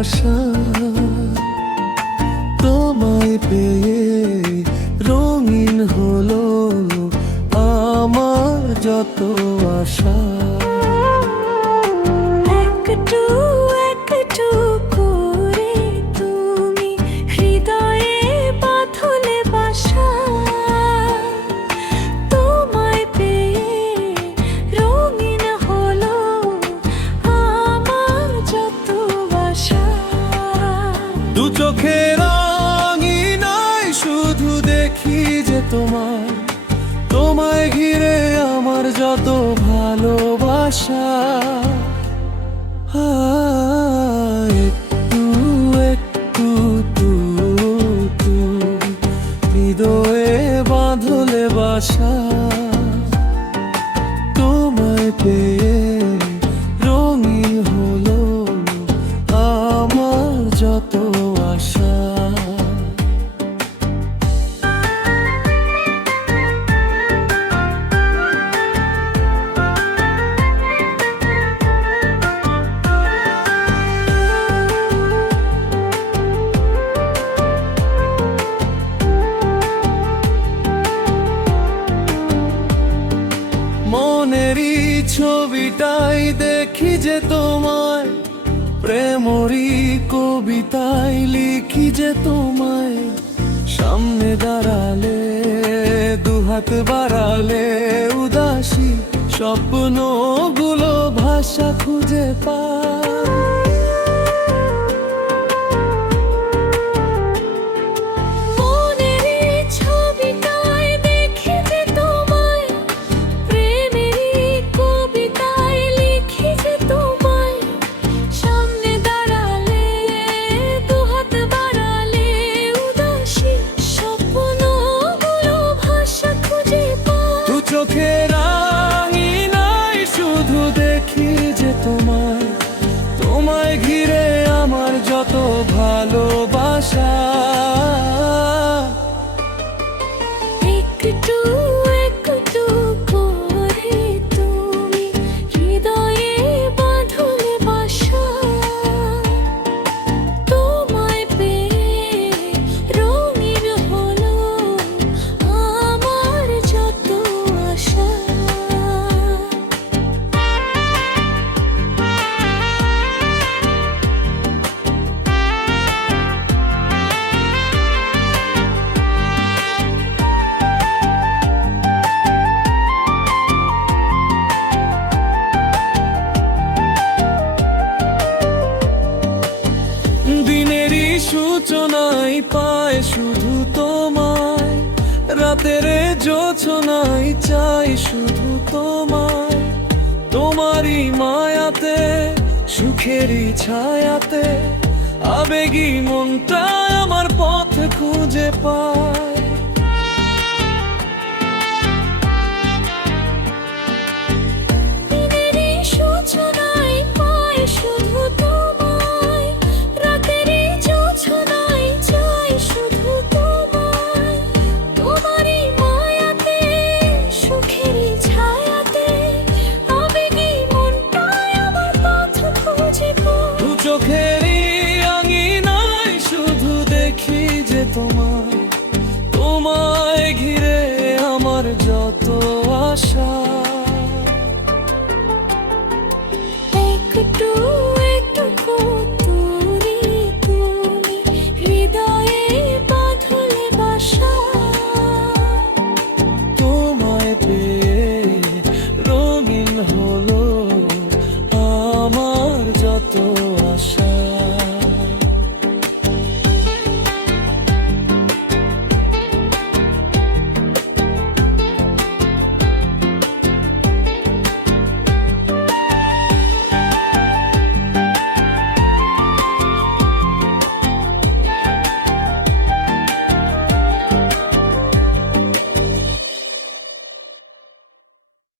আশা, তোমায় পেয়ে রঙিন হলো আমার যত আশা। একটু একটু করে তুমি হৃদয়ে বাঁধলে বাসা, তোমায় পেয়ে রঙিন হলো আমার যত আশা। দু চোখের রাঙিনায় শুধু দেখি যে তোমায় ঘিরে আমার যত ভালোবাসা। একটু একটু তু হৃদয়ে বাঁধলে বাসা, তোমায় পেয়ে রঙিন হলো আমার যত আশা। মনেরই ছবিটাই দেখি যে তোমায়, প্রেমরি কবিতায় লিখি যে তোমায়। সামনে দাঁড়ালে দুহাত বাড়ালে উদাসী স্বপ্নগুলো ভাষা খুঁজে পায়। চোখের রাঙিনায় শুধু দেখি যে তোমায় ঘিরে আমার যত ভালোবাসা। একটু একটু করে তুমি হৃদয়ে বাঁধলে বাসা, তোমায় পেয়ে রঙিন হলো আমার যত আশা। দিনেরই সূচনায় পায় শুধু তোমায়, রাতের জোছনায় চাই শুধু তোমায়। তোমারই মায়াতে সুখেরই ছায়াতে আবেগী মনটা আমার পথ খুঁজে পায়। চোখেরই আঙিনায় শুধু দেখি যে তোমায় ঘিরে আমার যত আশা। একটু